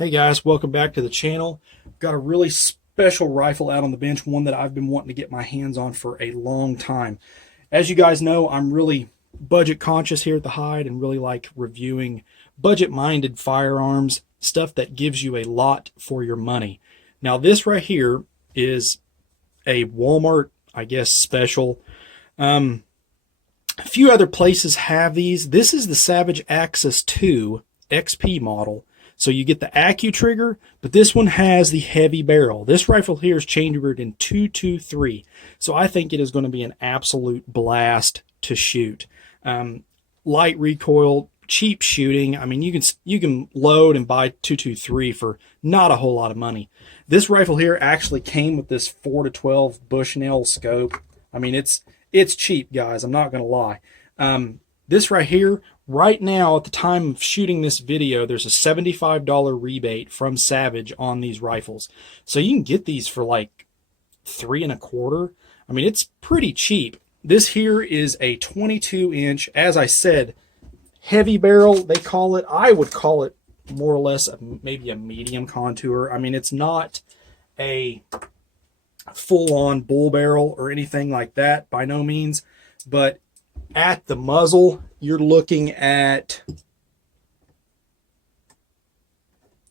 Hey guys, welcome back to the channel. Got a really special rifle out on the bench, one that I've been wanting to get my hands on for a long time. As you guys know, I'm really budget conscious here at the Hide and really like reviewing budget-minded firearms, stuff that gives you a lot for your money. Now this right here is a Walmart, I guess, special. A few other places have these. This is the Savage Axis 2 XP model. So you get the Accu trigger, but this one has the heavy barrel. This rifle here is chambered in .223. So I think it is going to be an absolute blast to shoot. Light recoil, cheap shooting. I mean, you can load and buy .223 for not a whole lot of money. This rifle here actually came with this 4-12 Bushnell scope. I mean, it's cheap, guys. I'm not going to lie. This right here, right now, at the time of shooting this video, there's a $75 rebate from Savage on these rifles. So you can get these for like $3 1/4. I mean, it's pretty cheap. This here is a 22-inch, as I said, heavy barrel, they call it. I would call it more or less maybe a medium contour. I mean, it's not a full-on bull barrel or anything like that, by no means. But at the muzzle, you're looking at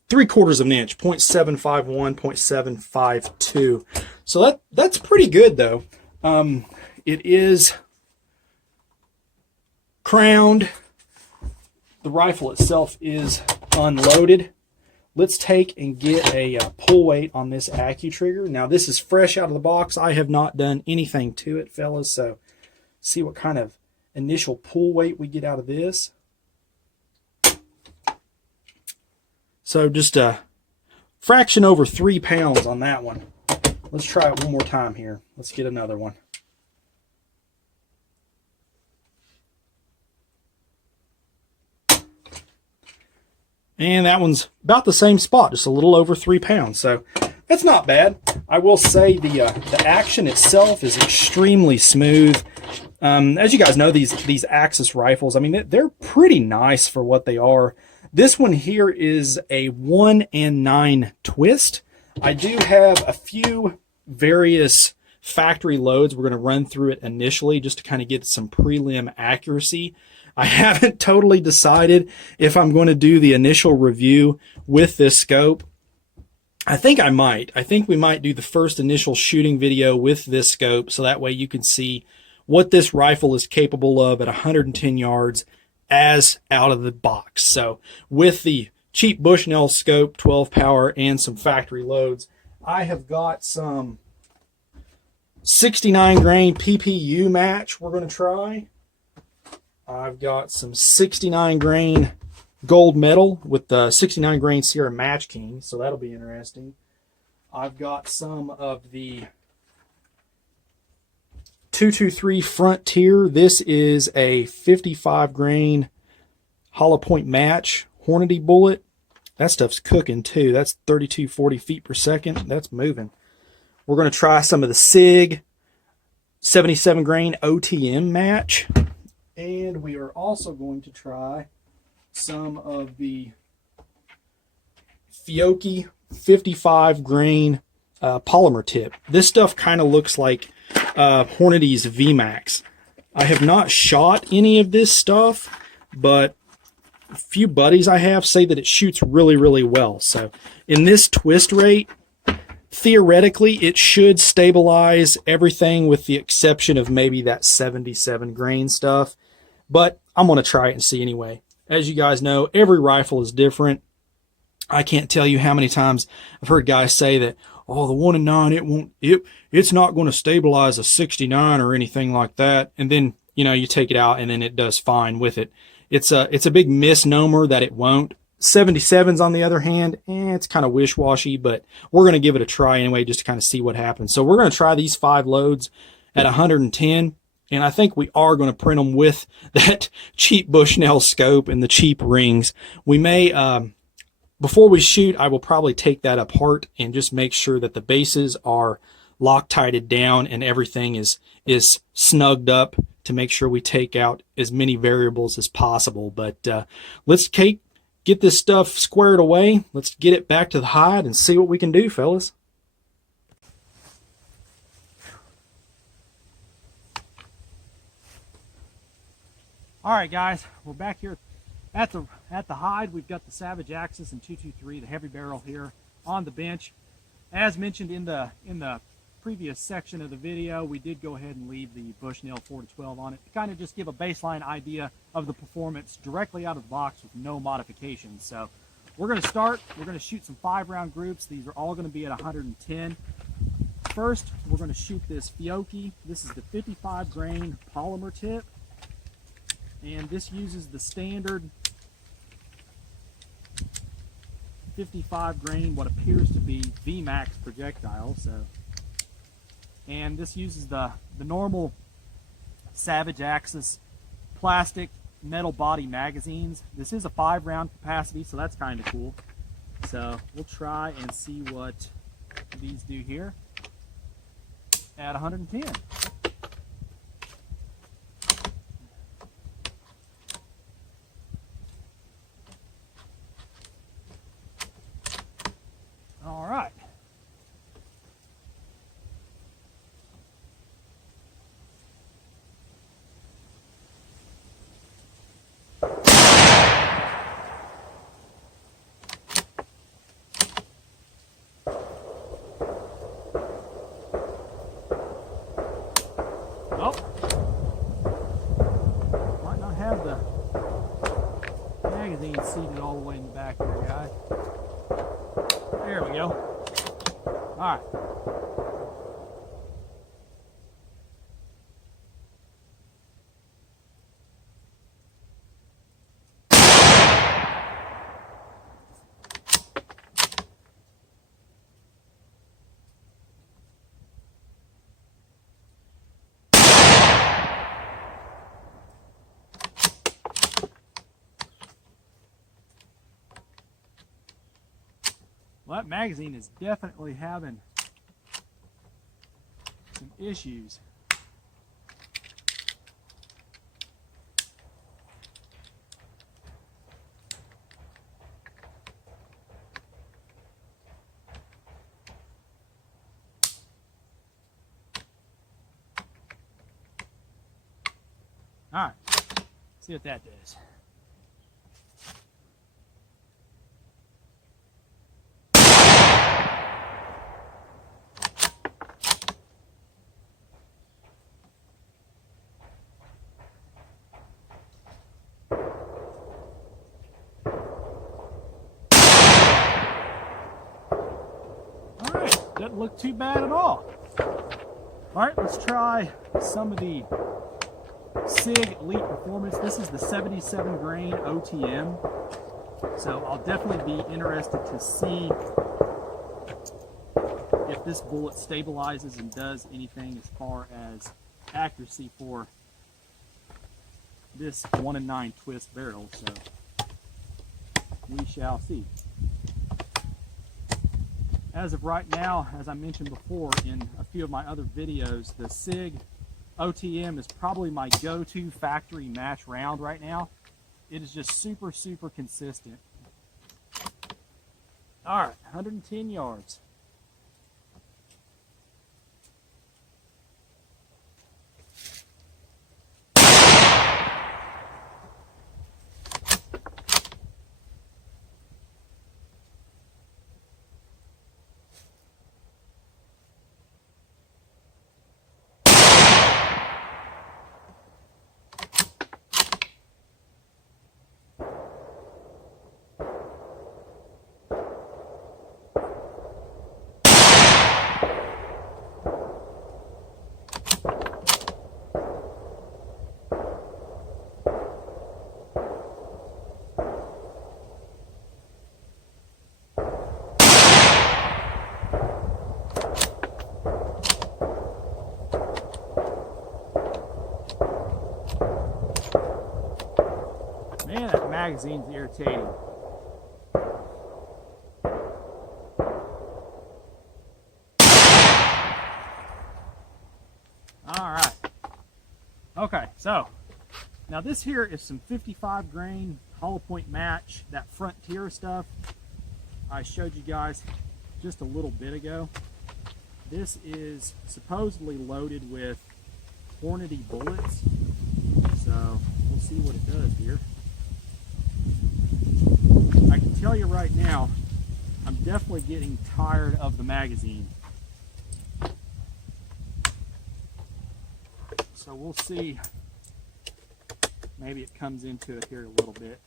3/4 of an inch, 0.751, 0.752. So that's pretty good, though. It is crowned. The rifle itself is unloaded. Let's take and get a pull weight on this Accu trigger. Now, this is fresh out of the box. I have not done anything to it, fellas, so see what kind of initial pull weight we get out of this. So just a fraction over 3 pounds on that one. Let's try it one more time here. Let's get another one. And that one's about the same spot, just a little over 3 pounds. So that's not bad. I will say the action itself is extremely smooth. As you guys know, these Axis rifles, I mean, they're pretty nice for what they are. This one here is a 1-9 twist. I do have a few various factory loads. We're going to run through it initially just to kind of get some prelim accuracy. I haven't totally decided if I'm going to do the initial review with this scope. I think I might. I think we might do the first initial shooting video with this scope, so that way you can see what this rifle is capable of at 110 yards as out of the box. So with the cheap Bushnell scope, 12 power, and some factory loads, I have got some 69 grain PPU match we're going to try. I've got some 69 grain gold medal with the 69 grain Sierra Match King, so that'll be interesting. I've got some of the .223 Frontier. This is a 55 grain hollow point match Hornady bullet. That stuff's cooking too. That's 3240 feet per second. That's moving. We're going to try some of the SIG 77 grain OTM match. And we are also going to try some of the Fiocchi 55 grain polymer tip. This stuff kind of looks like Hornady's VMAX. I have not shot any of this stuff, but a few buddies I have say that it shoots really, really well. So in this twist rate, theoretically, it should stabilize everything with the exception of maybe that 77 grain stuff. But I'm going to try it and see anyway. As you guys know, every rifle is different. I can't tell you how many times I've heard guys say that, oh, the 1-9, it's not going to stabilize a 69 or anything like that. And then, you know, you take it out and then it does fine with it. It's a big misnomer that it won't. 77s, on the other hand, it's kind of wish-washy, but we're going to give it a try anyway just to kind of see what happens. So we're going to try these 5 loads at 110. And I think we are going to print them with that cheap Bushnell scope and the cheap rings. We may, before we shoot, I will probably take that apart and just make sure that the bases are Loctited down and everything is snugged up to make sure we take out as many variables as possible. But let's get this stuff squared away. Let's get it back to the hide and see what we can do, fellas. All right, guys, we're back here at the hide. We've got the Savage Axis and 223, the heavy barrel here on the bench. As mentioned in the previous section of the video, we did go ahead and leave the Bushnell 4-12 on it to kind of just give a baseline idea of the performance directly out of the box with no modifications. So we're going to start. We're going to shoot some 5-round groups. These are all going to be at 110. First, we're going to shoot this Fiocchi. This is the 55 grain polymer tip, and this uses the standard 55 grain, what appears to be VMAX projectile. And this uses the normal Savage Axis plastic metal body magazines. This is a 5-round capacity, so that's kind of cool. So we'll try and see what these do here at 110. All right. Oh, might not have the magazine seated all the way in the back there, guys. There we go. All right. Well, that magazine is definitely having some issues. All right, see what that does. Doesn't look too bad at all. All right, let's try some of the SIG Elite Performance. This is the 77 grain OTM. So I'll definitely be interested to see if this bullet stabilizes and does anything as far as accuracy for this 1-in-9 twist barrel. So we shall see. As of right now, as I mentioned before in a few of my other videos, the SIG OTM is probably my go-to factory match round right now. It is just super, super consistent. All right, 110 yards. Man, that magazine's irritating. All right. Okay, so now this here is some 55 grain hollow point match, that Frontier stuff I showed you guys just a little bit ago. This is supposedly loaded with Hornady bullets, so we'll see what it does here. I can tell you right now, I'm definitely getting tired of the magazine. So we'll see. Maybe it comes into it here a little bit.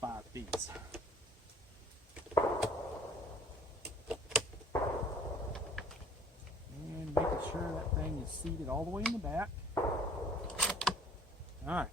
5 piece. And making sure that thing is seated all the way in the back. Alright.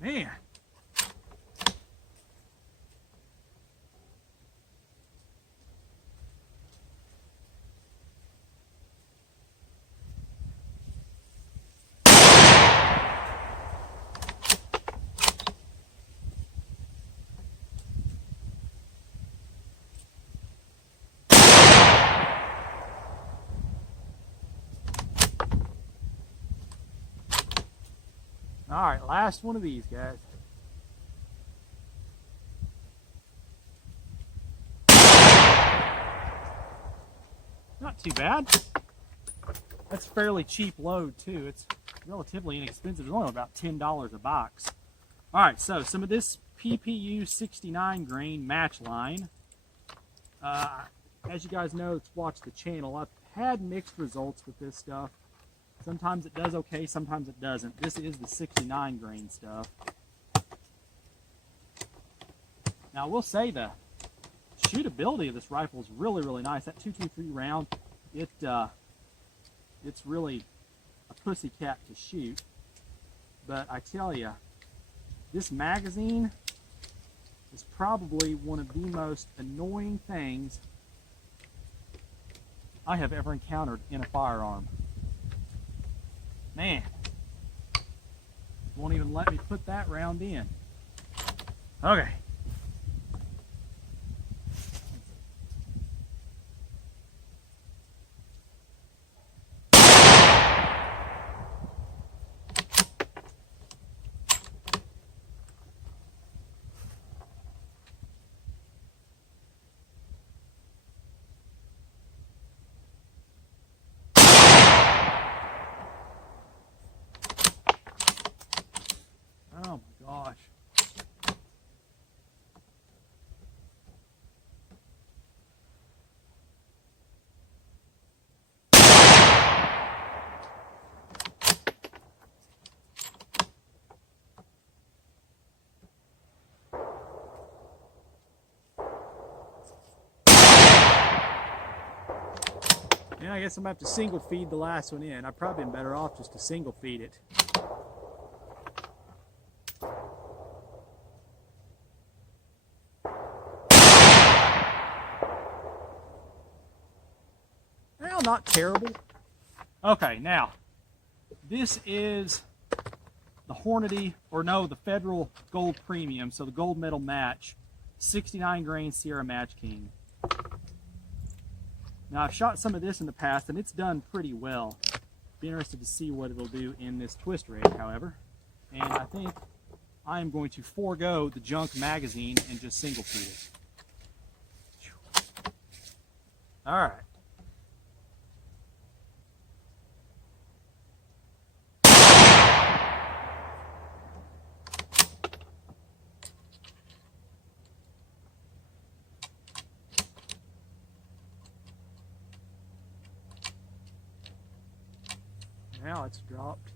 Man. All right, last one of these, guys. Not too bad. That's a fairly cheap load, too. It's relatively inexpensive. It's only about $10 a box. All right, so some of this PPU 69 grain match line. As you guys know, let's watch the channel. I've had mixed results with this stuff. Sometimes it does okay, sometimes it doesn't. This is the 69 grain stuff. Now, I will say the shootability of this rifle is really, really nice. That 223 round, it's really a pussycat to shoot. But I tell you, this magazine is probably one of the most annoying things I have ever encountered in a firearm. Man, won't even let me put that round in. Okay. Oh my gosh. Yeah, I guess I'm going to have to single feed the last one in. I've probably been better off just to single feed it. Well, not terrible. Okay, now, this is the Hornady, or no, the Federal Gold Premium, so the gold medal match, 69 grain Sierra Match King. Now, I've shot some of this in the past, and it's done pretty well. Be interested to see what it'll do in this twist rig, however. And I think I am going to forego the junk magazine and just single feed it. All right. Now it's dropped.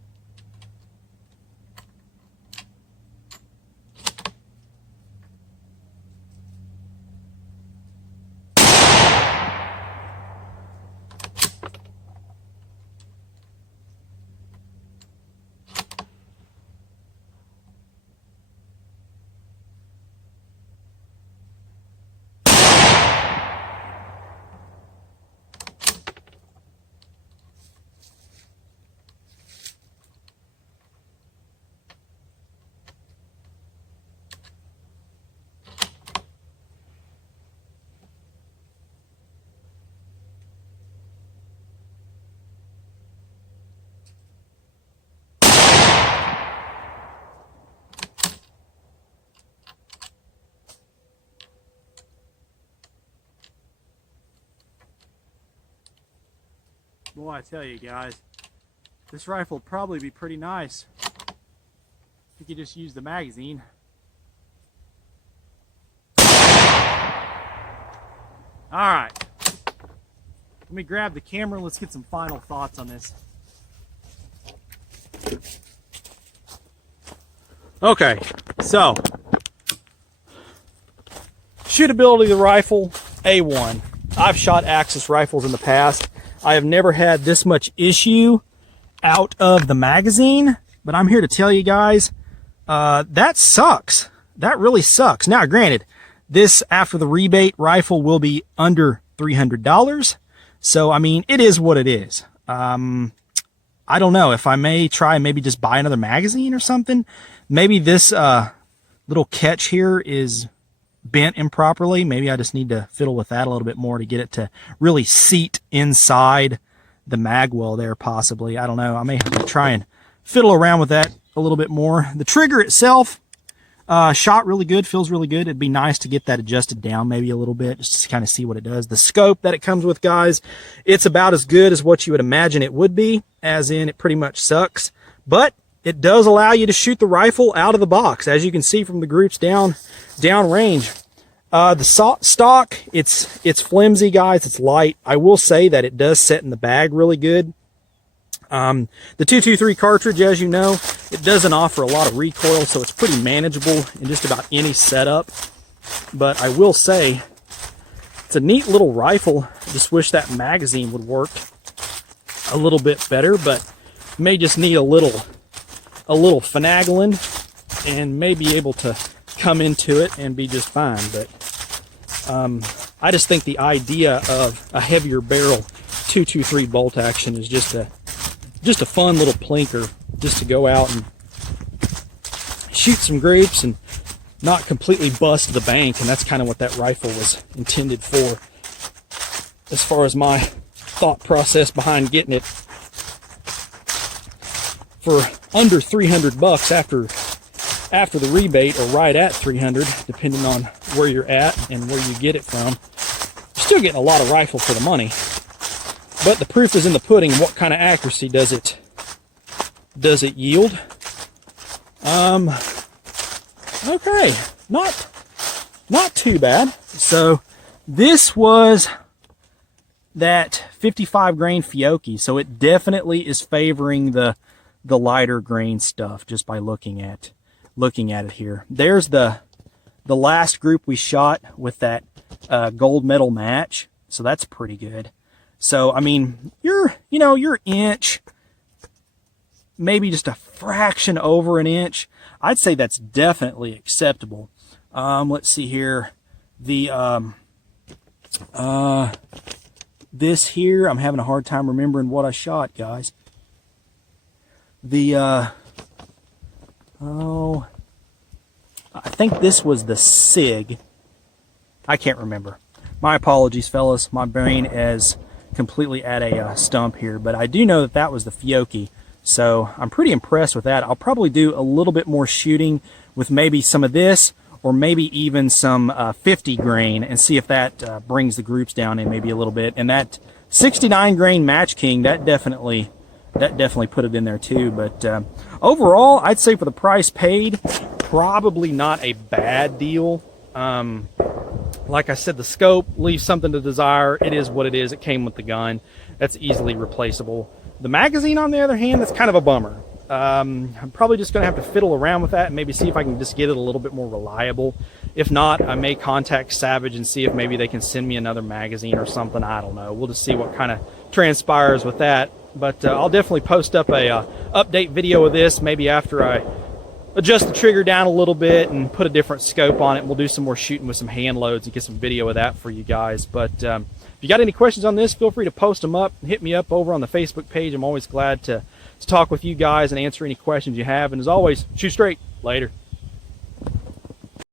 Boy, I tell you guys, this rifle would probably be pretty nice if you could just use the magazine. All right, let me grab the camera and let's get some final thoughts on this. Okay, so shootability of the rifle, A1. I've shot Axis rifles in the past. I have never had this much issue out of the magazine, but I'm here to tell you guys, that sucks. That really sucks. Now, granted, this after the rebate rifle will be under $300. So, I mean, it is what it is. I don't know if I may try and maybe just buy another magazine or something. Maybe this little catch here is bent improperly. Maybe I just need to fiddle with that a little bit more to get it to really seat inside the mag well there, possibly. I don't know. I may have to try and fiddle around with that a little bit more. The trigger itself shot really good, feels really good. It'd be nice to get that adjusted down maybe a little bit just to kind of see what it does. The scope that it comes with, guys, it's about as good as what you would imagine it would be, as in it pretty much sucks. But it does allow you to shoot the rifle out of the box, as you can see from the groups down range. The stock, it's flimsy, guys. It's light. I will say that it does set in the bag really good. The 223 cartridge, as you know, it doesn't offer a lot of recoil, so it's pretty manageable in just about any setup. But I will say, it's a neat little rifle. I just wish that magazine would work a little bit better, but may just need a little finagling and may be able to come into it and be just fine. But I just think the idea of a heavier barrel 223 bolt action is just a fun little plinker, just to go out and shoot some groups and not completely bust the bank. And that's kind of what that rifle was intended for, as far as my thought process behind getting it for under $300 after the rebate, or right at 300, depending on where you're at and where you get it from. You're still getting a lot of rifle for the money, but the proof is in the pudding. What kind of accuracy does it yield? Okay, not too bad. So this was that 55 grain Fiocchi, so it definitely is favoring the lighter grain stuff just by looking at it here. There's the last group we shot with that gold medal match, so that's pretty good. So I mean, you're inch, maybe just a fraction over an inch. I'd say that's definitely acceptable. Let's see here. The this here, I'm having a hard time remembering what I shot, guys. I think this was the SIG. I can't remember. My apologies, fellas. My brain is completely at a stump here, but I do know that that was the Fiocchi, so I'm pretty impressed with that. I'll probably do a little bit more shooting with maybe some of this, or maybe even some 50 grain, and see if that brings the groups down in maybe a little bit. And that 69 grain Match King, that definitely put it in there too. But overall, I'd say for the price paid, probably not a bad deal. Like I said, the scope leaves something to desire. It is what it is. It came with the gun. That's easily replaceable. The magazine, on the other hand, that's kind of a bummer. I'm probably just going to have to fiddle around with that and maybe see if I can just get it a little bit more reliable. If not, I may contact Savage and see if maybe they can send me another magazine or something. I don't know. We'll just see what kind of transpires with that. But I'll definitely post up a update video of this maybe after I adjust the trigger down a little bit and put a different scope on it. We'll do some more shooting with some hand loads and get some video of that for you guys. But if you got any questions on this, feel free to post them up and hit me up over on the Facebook page. I'm always glad to talk with you guys and answer any questions you have. And as always, shoot straight. Later.